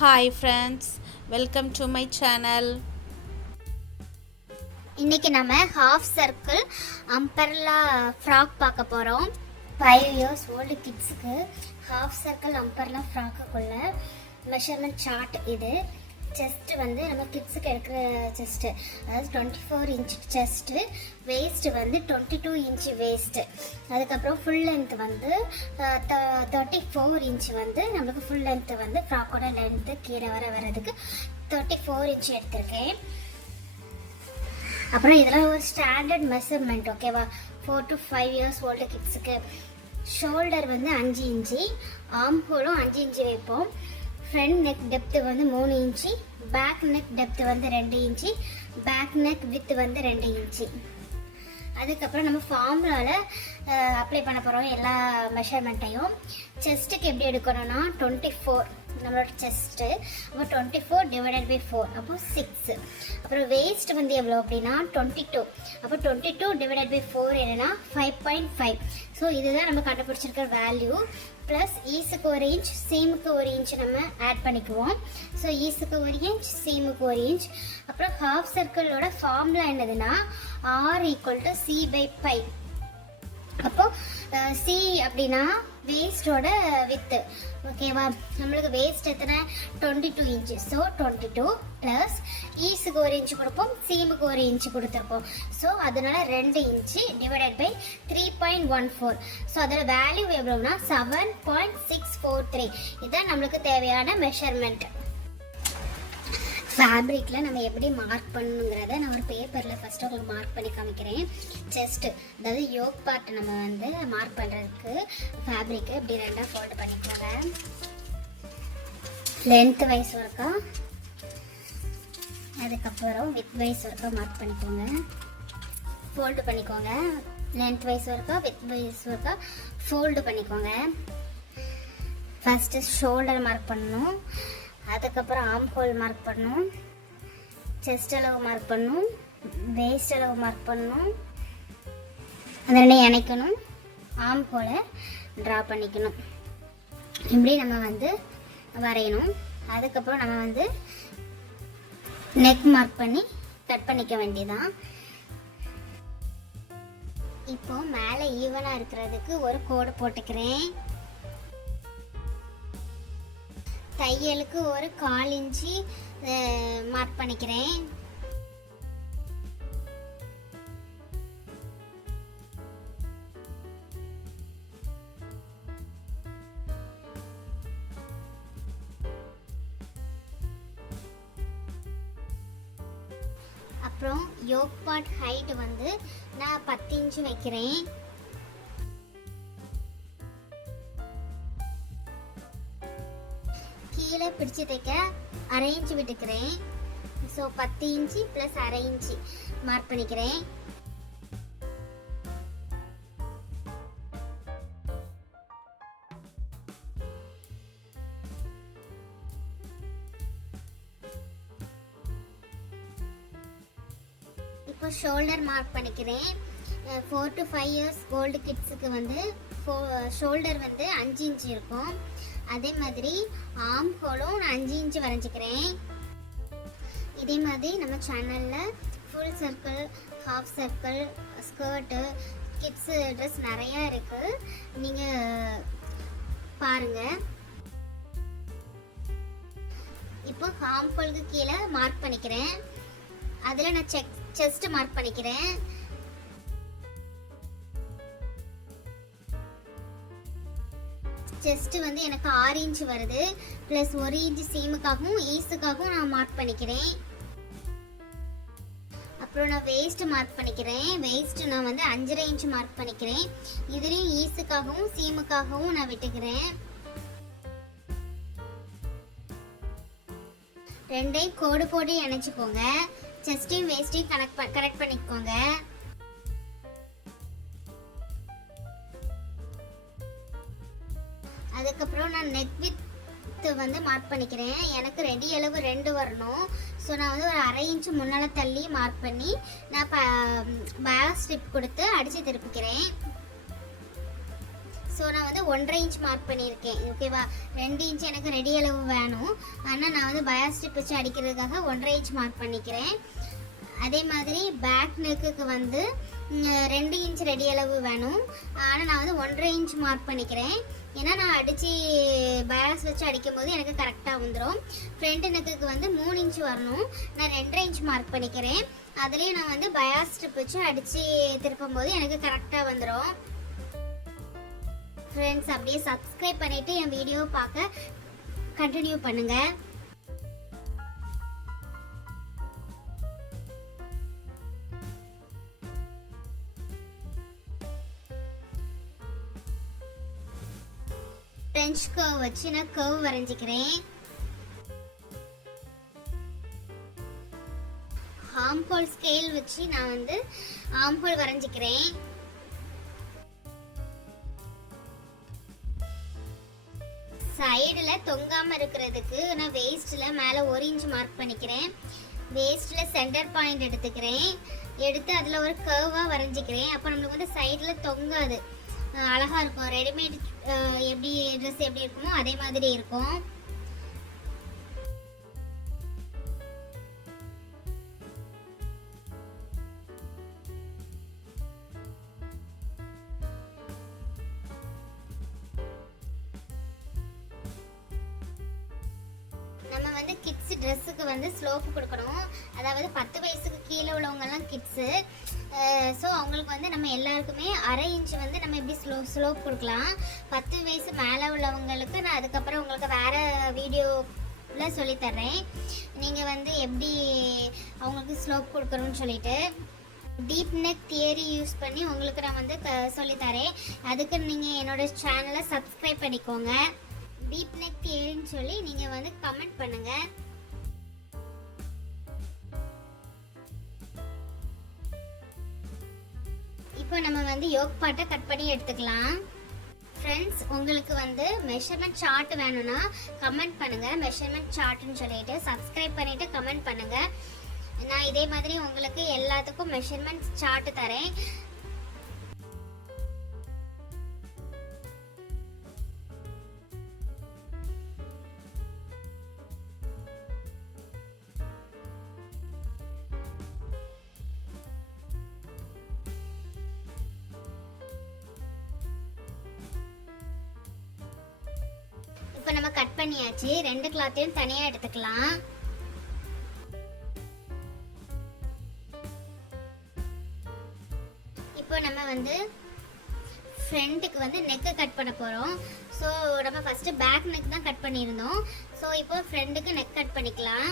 Hi friends, welcome to my channel. இன்னைக்கு நம்ம half circle umbrella frock பார்க்க போகிறோம். 5 years ஓல்டு கிட்ஸுக்கு ஹாஃப் சர்க்கிள் அம்பர்லா ஃப்ராக்குக்குள்ள மெஷர்மெண்ட் சார்ட் இது. செஸ்ட் வந்து நம்ம கிட்ஸுக்கு எடுக்கிற செஸ்ட்டு, அதாவது 24 inch செஸ்ட்டு, வேஸ்ட்டு வந்து 22 inch வேஸ்ட்டு, அதுக்கப்புறம் ஃபுல் லென்த் வந்து 34 inch வந்து நம்மளுக்கு ஃபுல் லென்த்து வந்து ஃப்ராக்கோட லென்த்து கீழே வர்றதுக்கு 34 inch எடுத்திருக்கேன். அப்புறம் இதெல்லாம் ஒரு ஸ்டாண்டர்ட் மெஷர்மெண்ட், ஓகேவா? 4 to 5 years ஓல்டு கிட்ஸுக்கு. ஷோல்டர் வந்து 5 inch, ஆர்ம் ஹோலும் 5 inch வைப்போம். ஃப்ரண்ட் நெக் டெப்த்து வந்து 3 inch, பேக் நெக் டெப்த்து வந்து 2 inch, பேக் நெக் வித்து வந்து 2 inch. அதுக்கப்புறம் நம்ம ஃபார்முலாவில் அப்ளை பண்ண போகிறோம் எல்லா மெஷர்மெண்ட்டையும். செஸ்ட்டுக்கு எப்படி எடுக்கணும்னா 24 நம்மளோட செஸ்ட்டு, அப்போ 24 டிவைடட் பை 4 அப்போ 6. அப்புறம் வேஸ்ட் வந்து எவ்வளோ அப்படின்னா 22, அப்போ 22 டிவைடட் பை 4 என்னன்னா 5.5. ஸோ இதுதான் நம்ம கண்டுபிடிச்சிருக்கிற வேல்யூ. ப்ளஸ் ஈஸுக்கு 1 inch, சீமுக்கு 1 inch நம்ம ஆட் பண்ணிக்குவோம். ஸோ ஈஸுக்கு 1 inch, சீமுக்கு 1 inch. அப்புறம் ஹாஃப் சர்க்கிளோட ஃபார்முலா என்னதுன்னா R = C/π. அப்போ சி அப்படின்னா வேஸ்டோட வித்து, ஓகேவா? நம்மளுக்கு வேஸ்ட் எத்தனை 22 inch. ஸோ 22 ப்ளஸ் ஈஸுக்கு 1 inch கொடுப்போம், சீமுக்கு 1 inch கொடுத்துருப்போம். ஸோ அதனால 2 inch டிவைடட் பை 3.14. ஸோ அதோட வேல்யூ எவ்வளோனா 7.643. இதுதான் நம்மளுக்கு தேவையான மெஷர்மெண்ட். ஃபேப்ரிக்கில் நம்ம எப்படி மார்க் பண்ணணுங்கிறத நான் ஒரு பேப்பரில் ஃபஸ்ட்டு உங்களுக்கு மார்க் பண்ணி காமிக்கிறேன். செஸ்ட்டு, அதாவது யோக் பார்ட் நம்ம வந்து மார்க் பண்ணுறதுக்கு ஃபேப்ரிக்கு இப்படி 2 ஃபோல்டு பண்ணிக்கோங்க. லென்த் வைஸ் ஒர்க்கா, அதுக்கப்புறம் வித் வைஸ் ஒர்க்கா மார்க் பண்ணிக்கோங்க. ஃபோல்டு பண்ணிக்கோங்க. லென்த் வைஸ் ஒர்க்கா, வித் வைஸ் ஒர்க்கா ஃபோல்டு பண்ணிக்கோங்க. ஃபஸ்ட்டு ஷோல்டர் மார்க் பண்ணணும், அதுக்கப்புறம் ஆர்ம் ஹோல் மார்க் பண்ணணும், செஸ்ட் அளவு மார்க் பண்ணணும், வேஸ்ட் அளவு மார்க் பண்ணணும், அது ரெண்டையும் இணைக்கணும், ஆர்ம் ஹோலை ட்ரா பண்ணிக்கணும். இப்படி நம்ம வந்து வரையணும். அதுக்கப்புறம் நம்ம வந்து நெக் மார்க் பண்ணி கட் பண்ணிக்க வேண்டியதான். இப்போ மேலே ஈவனாக இருக்கிறதுக்கு ஒரு கோடு போட்டுக்கிறேன். தையலுக்கு ஒரு 1/4 inch மார்க் பண்ணிக்கிறேன். அப்புறம் யோக் பார்ட் ஹைட் வந்து நான் 10 inch வைக்கிறேன். கீழே பிடிச்சி தைக்க 1/2 inch விட்டுக்கிறேன். So 10 inch plus 1/2 inch mark பண்ணிக்கிறேன். இப்போ ஷோல்டர் மார்க் பண்ணிக்கிறேன். 4 to 5 years ஓல்டு கிட்ஸுக்கு வந்து ஷோல்டர் வந்து 5 inch இருக்கும். அதே மாதிரி ஆர்ம் ஹோலும் நான் 5 inch வரைஞ்சிக்கிறேன். இதே மாதிரி நம்ம சேனலில் full circle, half circle, skirt, kids dress நிறையா இருக்குது, நீங்கள் பாருங்கள். இப்போ ஆர்ம் ஹோலுக்கு கீழே மார்க் பண்ணிக்கிறேன். அதில் நான் செஸ்ட்டு மார்க் பண்ணிக்கிறேன். செஸ்ட்டு வந்து எனக்கு 6 inch வருது, ப்ளஸ் 1 inch சீமுக்காகவும் ஈஸுக்காகவும் நான் மார்க் பண்ணிக்கிறேன். அப்புறம் நான் வேஸ்ட்டு மார்க் பண்ணிக்கிறேன். வேஸ்ட்டு நான் வந்து 5.5 inch மார்க் பண்ணிக்கிறேன். இதுலேயும் ஈஸுக்காகவும் சீமுக்காகவும் நான் விட்டுக்கிறேன். ரெண்டையும் கோடு போட்டு இணைச்சிக்கோங்க. செஸ்ட்டையும் வேஸ்ட்டையும் கரெக்ட் பண்ணிக்கோங்க. அதுக்கப்புறம் நான் நெக் வித் வந்து மார்க் பண்ணிக்கிறேன். எனக்கு ரெடி அளவு 2 வரணும். ஸோ நான் வந்து ஒரு 1/2 inch முன்னால் தள்ளி மார்க் பண்ணி நான் பேக் ஸ்ட்ரிப் கொடுத்து அடித்து திருப்பிக்கிறேன். ஸோ நான் வந்து 1.5 இன்ச் மார்க் பண்ணியிருக்கேன். ஓகேவா, 2 இன்ச் எனக்கு ரெடி அளவு வேணும். ஆனால் நான் வந்து பயாஸ் ஸ்டிப் வச்சு அடிக்கிறதுக்காக 1.5 இன்ச் மார்க் பண்ணிக்கிறேன். அதே மாதிரி பேக் நெக்குக்கு வந்து 2 இன்ச் ரெடி அளவு வேணும். ஆனால் நான் வந்து 1.5 இன்ச் மார்க் பண்ணிக்கிறேன். ஏன்னா நான் அடித்து பயாஸ் வச்சு அடிக்கும் போது எனக்கு கரெக்டாக வந்துடும். ஃப்ரண்ட் நெக்குக்கு வந்து 3 இன்ச் வரணும். நான் 2.5 இன்ச் மார்க் பண்ணிக்கிறேன். அதுலேயும் நான் வந்து பயாஸ் ஸ்டிப் வச்சு அடித்து திருப்பும் போது எனக்கு கரெக்டாக வந்துடும். ஃப்ரெண்ட்ஸ், அப்படியே சப்ஸ்கிரைப் பண்ணிவிட்டு என் வீடியோவை பார்க்க கண்டினியூ பண்ணுங்கள். ஃப்ரெஞ்ச் கர்வ் வச்சு நான் கர்வ் வரைஞ்சிக்கிறேன். ஆம்ஹோல் ஸ்கேல் வச்சு நான் வந்து ஆம்ஹோல் வரைஞ்சிக்கிறேன். சைடில் தொங்காமல் இருக்கிறதுக்கு நான் வேஸ்ட்டில் மேலே 1 இன்ச் மார்க் பண்ணிக்கிறேன். வேஸ்ட்டில் சென்டர் பாயிண்ட் எடுத்துக்கிறேன். எடுத்து அதில் ஒரு கர்வாக வரைஞ்சிக்கிறேன். அப்போ நம்மளுக்கு வந்து சைடில் தொங்காது, அழகாக இருக்கும். ரெடிமேட் எப்படி ட்ரெஸ் எப்படி இருக்குமோ அதே மாதிரி இருக்கும். நம்ம வந்து கிட்ஸ் ட்ரெஸ்ஸுக்கு வந்து ஸ்லோப்பு கொடுக்கணும். அதாவது 10 வயசுக்கு கீழே உள்ளவங்கெல்லாம் கிட்ஸு. ஸோ அவங்களுக்கு வந்து நம்ம எல்லாருக்குமே 1/2 இன்ச் வந்து நம்ம எப்படி ஸ்லோப் கொடுக்கலாம். 10 வயசு மேலே உள்ளவங்களுக்கு நான் அதுக்கப்புறம் உங்களுக்கு வேறு வீடியோவில் சொல்லித்தர்றேன். நீங்கள் வந்து எப்படி அவங்களுக்கு ஸ்லோப் கொடுக்கணும்னு சொல்லிட்டு டீப் நெக் தியரி யூஸ் பண்ணி உங்களுக்கு நான் வந்து சொல்லித்தரேன். அதுக்கு நீங்கள் என்னோடய சேனலை சப்ஸ்கிரைப் பண்ணிக்கோங்க. டீப் நெக் தியரின்னு சொல்லி நீங்கள் வந்து கமெண்ட் பண்ணுங்கள். இப்போ நம்ம வந்து யோக் பார்ட்டை கட் பண்ணி எடுத்துக்கலாம். ஃப்ரெண்ட்ஸ், உங்களுக்கு வந்து மெஷர்மெண்ட் சார்ட் வேணும்னா கமெண்ட் பண்ணுங்கள். மெஷர்மெண்ட் சார்ட்டுன்னு சொல்லிட்டு சப்ஸ்கிரைப் பண்ணிவிட்டு கமெண்ட் பண்ணுங்கள். நான் இதே மாதிரி உங்களுக்கு எல்லாத்துக்கும் மெஷர்மெண்ட் சார்ட் தரேன். இப்போ நம்ம கட் பண்ணியாச்சு. 2 கிளாத்தையும் தனியாக எடுத்துக்கலாம். இப்போ நம்ம வந்து ஃப்ரண்ட்டுக்கு வந்து நெக்கு கட் பண்ண போகிறோம். ஸோ நம்ம ஃபஸ்ட்டு பேக் நெக் தான் கட் பண்ணியிருந்தோம். ஸோ இப்போ ஃப்ரண்ட்டுக்கு நெக் கட் பண்ணிக்கலாம்.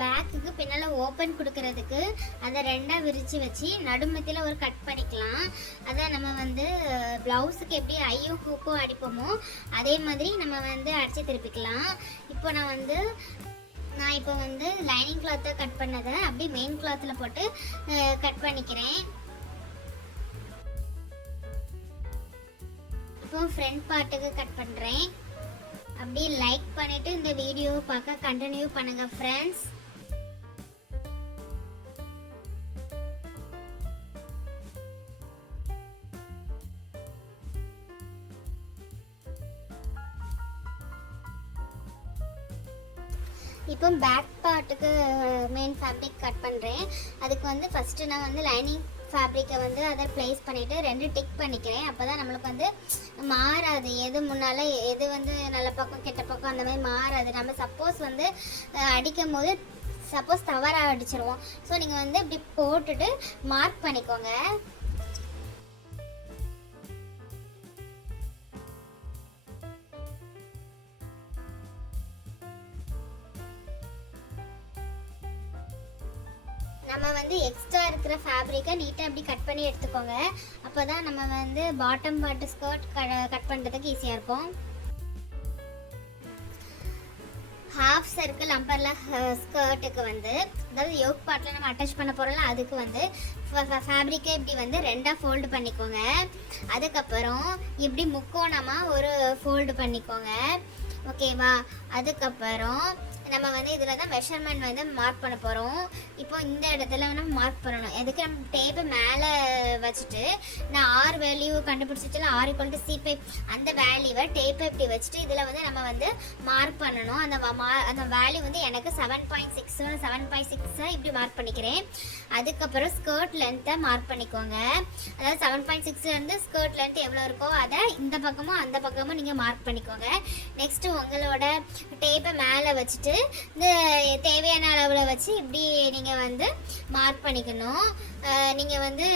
பேக்குக்கு பின்னால் ஓப்பன் கொடுக்கறதுக்கு அதை 2ஆக விரித்து வச்சு நடுமத்தியில் ஒரு கட் பண்ணிக்கலாம். அதை நம்ம வந்து ப்ளவுஸுக்கு எப்படி ஐயும் ஹூக்கும் அடிப்போமோ அதே மாதிரி நம்ம வந்து அடித்து திருப்பிக்கலாம். இப்போ நான் இப்போ வந்து லைனிங் கிளாத்தை கட் பண்ணதை அப்படியே மெயின் கிளாத்தில் போட்டு கட் பண்ணிக்கிறேன். இப்போ ஃப்ரண்ட் பார்ட்டுக்கு கட் பண்ணுறேன். அப்படியே லைக் பண்ணிவிட்டு இந்த வீடியோவை பார்க்க கண்டினியூ பண்ணுங்கள் ஃப்ரெண்ட்ஸ். இப்போ பேக் பார்ட்டுக்கு மெயின் ஃபேப்ரிக் கட் பண்ணுறேன். அதுக்கு வந்து ஃபஸ்ட்டு நான் வந்து லைனிங் ஃபேப்ரிக்கை வந்து அதை ப்ளேஸ் பண்ணிவிட்டு 2 டிக் பண்ணிக்கிறேன். அப்போ தான் நம்மளுக்கு வந்து மாறாது. எது முன்னால் எது வந்து நல்ல பக்கம் கெட்ட பக்கம் அந்த மாதிரி மாறாது. நம்ம சப்போஸ் வந்து அடிக்கும் போது சப்போஸ் தவறாக அடிச்சிருவோம். ஸோ நீங்கள் வந்து இப்படி போட்டுட்டு மார்க் பண்ணிக்கோங்க. நம்ம வந்து எக்ஸ்ட்ரா இருக்கிற ஃபேப்ரிக்கை நீட்டாக அப்படி கட் பண்ணி எடுத்துக்கோங்க. அப்போ தான் நம்ம வந்து பாட்டம் பார்ட்டு ஸ்கர்ட் கட் பண்ணுறதுக்கு ஈஸியாக இருக்கும். ஹாஃப் சர்க்கிள் அம்பர்லா ஸ்கர்ட்டுக்கு வந்து அதாவது யோக் பார்ட்டில் நம்ம அட்டாச் பண்ண போகிறோம்ல அதுக்கு வந்து ஃபேப்ரிக்கை இப்படி வந்து 2ஆக ஃபோல்டு பண்ணிக்கோங்க. அதுக்கப்புறம் இப்படி முக்கோணமாக ஒரு ஃபோல்டு பண்ணிக்கோங்க. ஓகேவா. அதுக்கப்புறம் நம்ம வந்து இதில் தான் மெஷர்மெண்ட் வந்து மார்க் பண்ண போகிறோம். இப்போ இந்த இடத்துல நம்ம மார்க் பண்ணணும். எதுக்கு நம்ம டேப்பை மேலே வச்சுட்டு நான் ஆர் வேல்யூ கண்டுபிடிச்சிச்சுல R equal to C by அந்த வேல்யூவை டேப்பை இப்படி வச்சுட்டு இதில் வந்து நம்ம வந்து மார்க் பண்ணணும். அந்த வேல்யூ வந்து எனக்கு 7.6 7.6 இப்படி மார்க் பண்ணிக்கிறேன். அதுக்கப்புறம் ஸ்கர்ட் லென்த்தை மார்க் பண்ணிக்கோங்க. அதாவது 7.6 ஸ்கர்ட் லென்த் எவ்வளோ இருக்கோ அதை இந்த பக்கமும் அந்த பக்கமும் நீங்கள் மார்க் பண்ணிக்கோங்க. நெக்ஸ்ட்டு உங்களோட டேப்பை மேலே வச்சுட்டு இந்த தேவையான அளவில் வச்சு இப்படி நீங்கள் வந்து மார்க் பண்ணிக்கணும். நீங்கள் வந்து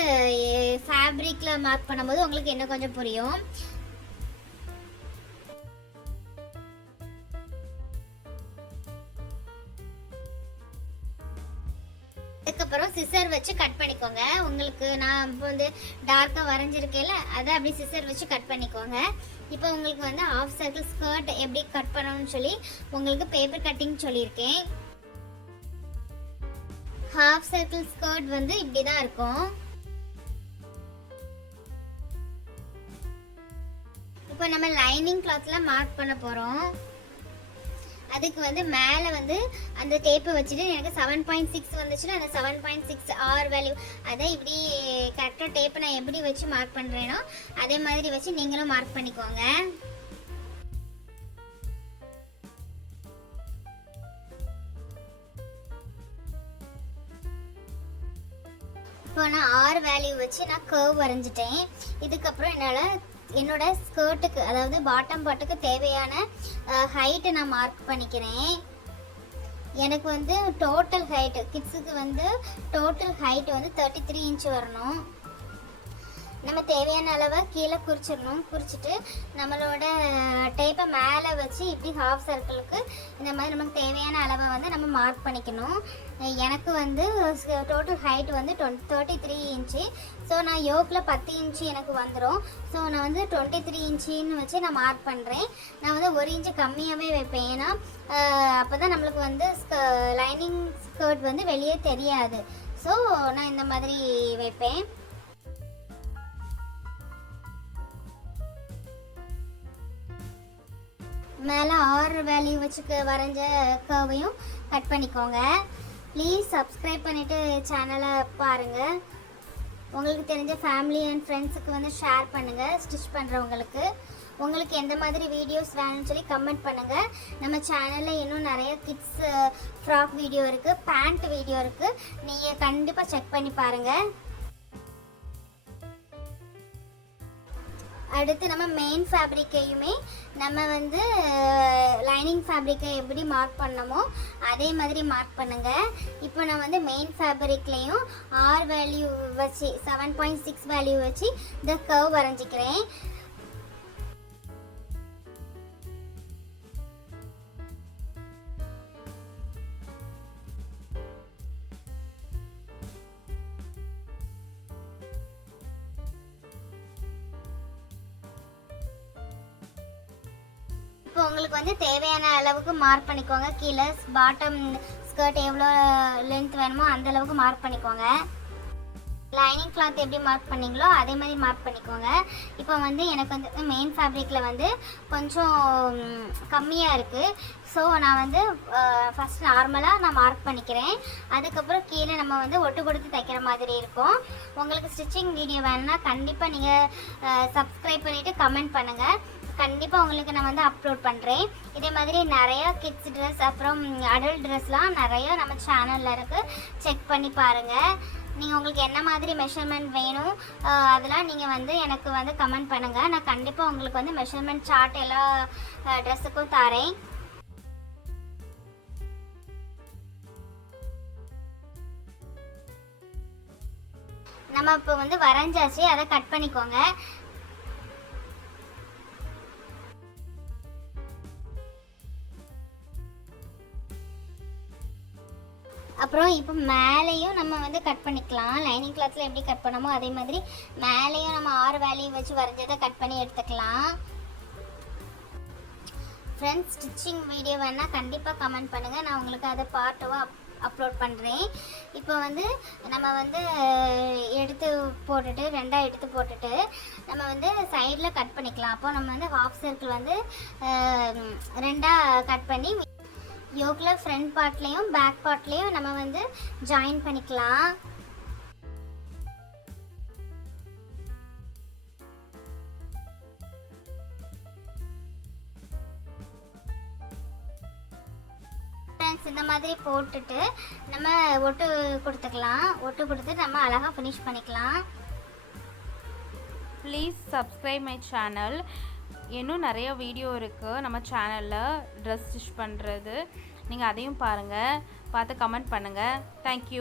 ஃபேப்ரிக்கில் மார்க் பண்ணும்போது உங்களுக்கு இன்னும் கொஞ்சம் புரியும். அதுக்கப்புறம் சிசர் வச்சு கட் பண்ணிக்கோங்க. உங்களுக்கு நான் இப்போ வந்து டார்க்காக வரைஞ்சிருக்கேன்ல அதை அப்படி சிசர் வச்சு கட் பண்ணிக்கோங்க. இப்போ உங்களுக்கு வந்து ஆஃப் சர்க்கிள் ஸ்கர்ட் எப்படி கட் பண்ணணும்னு சொல்லி உங்களுக்கு பேப்பர் கட்டிங் சொல்லியிருக்கேன். ஹாஃப் சர்க்கிள் ஸ்கர்ட் வந்து இப்படி தான் இருக்கும். இப்போ நம்ம லைனிங் கிளாத்தில் மார்க் பண்ண போகிறோம். அதுக்கு வந்து மேலே வந்து அந்த டேப்பை வச்சுட்டு எனக்கு 7.6 வந்துச்சுன்னா அந்த 7.6 ஆர் வேல்யூ அதை இப்படி கரெக்டாக டேப்பை நான் எப்படி வச்சு மார்க் பண்ணுறேனோ அதே மாதிரி வச்சு நீங்களும் மார்க் பண்ணிக்கோங்க. இப்போ நான் ஆர் வேல்யூ வச்சு நான் கர்வ் வரைஞ்சிட்டேன். இதுக்கப்புறம் என்னோட ஸ்கர்ட்டுக்கு அதாவது பாட்டம் பார்ட்டுக்கு தேவையான ஹைட்டை நான் மார்க் பண்ணிக்கிறேன். எனக்கு வந்து டோட்டல் ஹைட்டு கிட்ஸுக்கு வந்து டோட்டல் ஹைட் வந்து 33 இன்ச் வரணும். நம்ம தேவையான அளவை கீழே குறிச்சிடணும். குறிச்சிட்டு நம்மளோட டேப்பை மேலே வச்சு இப்படி ஹாஃப் சர்க்கிளுக்கு இந்த மாதிரி நமக்கு தேவையான அளவை வந்து நம்ம மார்க் பண்ணிக்கணும். எனக்கு வந்து டோட்டல் ஹைட் வந்து 33 இன்ச்சு. ஸோ நான் யோக்கில் 10 இன்ச்சு எனக்கு வந்துடும். ஸோ நான் வந்து 23 இன்ச்சின்னு வச்சு நான் மார்க் பண்ணுறேன். நான் வந்து 1 இன்ச்சு கம்மியாகவே வைப்பேன். ஏன்னா அப்போ தான் நம்மளுக்கு வந்து லைனிங் ஸ்கர்ட் வந்து வெளியே தெரியாது. ஸோ நான் இந்த மாதிரி வைப்பேன். மேலே ஆர் வேல்யூ வச்சு வரைஞ்ச கர்வையும் கட் பண்ணிக்கோங்க. ப்ளீஸ் சப்ஸ்கிரைப் பண்ணிவிட்டு சேனலை பாருங்கள். உங்களுக்கு தெரிஞ்ச ஃபேமிலி அண்ட் ஃப்ரெண்ட்ஸுக்கு வந்து ஷேர் பண்ணுங்கள். ஸ்டிச் பண்ணுறவங்களுக்கு உங்களுக்கு எந்த மாதிரி வீடியோஸ் வேணும்னு சொல்லி கமெண்ட் பண்ணுங்கள். நம்ம சேனலில் இன்னும் நிறைய கிட்ஸ் ஃப்ராக் வீடியோ இருக்குது, பேண்ட் வீடியோ இருக்குது. நீங்கள் கண்டிப்பாக செக் பண்ணி பாருங்கள். அடுத்து நம்ம மெயின் ஃபேப்ரிக்கையுமே நம்ம வந்து லைனிங் ஃபேப்ரிக்கை எப்படி மார்க் பண்ணமோ அதே மாதிரி மார்க் பண்ணுங்கள். இப்போ நான் வந்து மெயின் ஃபேப்ரிக்லேயும் ஆர் வேல்யூ வச்சு 7.6 வேல்யூ வச்சு இந்த கர்வ் வரைஞ்சிக்கிறேன். இப்போ உங்களுக்கு வந்து தேவையான அளவுக்கு மார்க் பண்ணிக்கோங்க. கீழே பாட்டம் ஸ்கர்ட் எவ்வளோ லென்த் வேணுமோ அந்த அளவுக்கு மார்க் பண்ணிக்கோங்க. லைனிங் கிளாத் எப்படி மார்க் பண்ணிங்களோ அதே மாதிரி மார்க் பண்ணிக்கோங்க. இப்போ வந்து எனக்கு வந்து மெயின் ஃபேப்ரிக்கில் வந்து கொஞ்சம் கம்மியாக இருக்குது. ஸோ நான் வந்து ஃபஸ்ட் நார்மலாக நான் மார்க் பண்ணிக்கிறேன். அதுக்கப்புறம் கீழே நம்ம வந்து ஒட்டு கொடுத்து தைக்கிற மாதிரி இருக்கும். உங்களுக்கு ஸ்டிச்சிங் வீடியோ வேணும்னா கண்டிப்பாக நீங்கள் சப்ஸ்கிரைப் பண்ணிவிட்டு கமெண்ட் பண்ணுங்கள். கண்டிப்பாக உங்களுக்கு நான் வந்து அப்லோட் பண்ணுறேன். இதே மாதிரி நிறையா கிட்ஸ் ட்ரெஸ் அப்புறம் அடல்ட் ட்ரெஸ்லாம் நிறையா நம்ம சேனலில் இருக்குது. செக் பண்ணி பாருங்கள். நீங்கள் உங்களுக்கு என்ன மாதிரி மெஷர்மெண்ட் வேணும் அதெல்லாம் நீங்கள் வந்து எனக்கு வந்து கமெண்ட் பண்ணுங்கள். நான் கண்டிப்பாக உங்களுக்கு வந்து மெஷர்மெண்ட் சார்ட் எல்லா ட்ரெஸ்ஸுக்கும் தரேன். நம்ம இப்போ வந்து வரைஞ்சாச்சு, அதை கட் பண்ணிக்கோங்க. அப்புறம் இப்போ மேலேயும் நம்ம வந்து கட் பண்ணிக்கலாம். லைனிங் கிளாத்தில் எப்படி கட் பண்ணமோ அதே மாதிரி மேலேயும் நம்ம ஆறு வேலையும் வச்சு வரைஞ்சதை கட் பண்ணி எடுத்துக்கலாம். ஃப்ரெண்ட்ஸ், ஸ்டிச்சிங் வீடியோ வேணால் கண்டிப்பாக கமெண்ட் பண்ணுங்கள். நான் உங்களுக்கு அதை பார்ட் அப்லோட் பண்ணுறேன். இப்போ வந்து நம்ம வந்து எடுத்து போட்டுட்டு ரெண்டாக எடுத்து போட்டுட்டு நம்ம வந்து சைடில் கட் பண்ணிக்கலாம். அப்போ நம்ம வந்து ஹாஃப் சர்க்கிள் வந்து ரெண்டாக கட் பண்ணி யோக்கில் ஃப்ரண்ட் பார்ட்லேயும் பேக் பார்ட்லேயும் நம்ம வந்து ஜாயின் பண்ணிக்கலாம். இந்த மாதிரி போட்டுட்டு நம்ம ஒட்டு கொடுத்துக்கலாம். ஒட்டு கொடுத்து நம்ம அழகாக ஃபினிஷ் பண்ணிக்கலாம். Please subscribe my channel. இன்னும் நிறைய வீடியோ இருக்குது நம்ம சேனலில் ட்ரெஸ் ஸ்டிச் பண்ணுறது. நீங்கள் அதையும் பாருங்கள், பார்த்து கமெண்ட் பண்ணுங்கள். தேங்க்யூ.